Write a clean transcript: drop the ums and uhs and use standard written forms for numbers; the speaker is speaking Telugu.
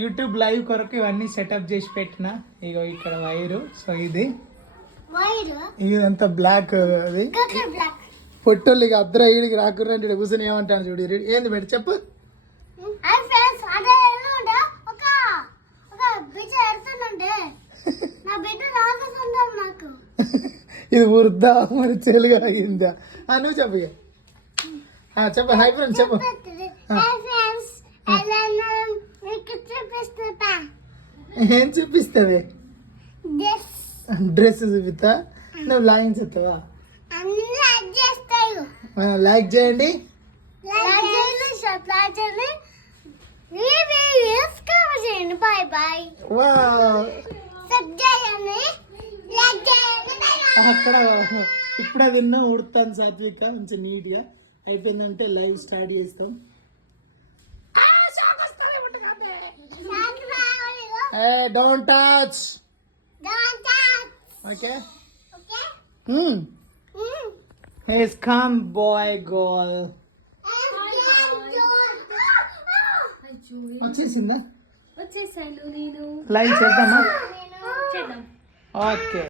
యూట్యూబ్ లైవ్ కొరకు ఇవన్నీ సెటప్ చేసి పెట్టిన. ఇగో ఇక్కడ వైరు. సో ఇదంతా బ్లాక్. అది పొట్టోళ్ళు ఇక అద్దరు ఈడికి రాకుండా కూర్చొని ఏమంటాను చూడు. ఏంది పెట్టి చెప్పు. ఇది వృద్ధా మరి చెలుగా అయిందా? నువ్వు చెప్పు. చెప్పు హాయ్ ఫ్రెండ్స్ చెప్పు. ఏం చూపిస్తావే? డ్రెస్ చూపిస్తా. నువ్వు లైన్ చెప్తావా? లైక్ చేయండి. అక్కడ ఇప్పుడు అది విన్నా ఉడతాను సాత్విక కొంచెం నీట్ గా అయిపోయిందంటే లైవ్ స్టార్ట్ చేస్తాం. Don't touch. Okay. Yes, come boy, girl. వచ్చేసిందా? వచ్చేసాను నేను. లైవ్ చేద్దామా? చేద్దాం. ఓకే.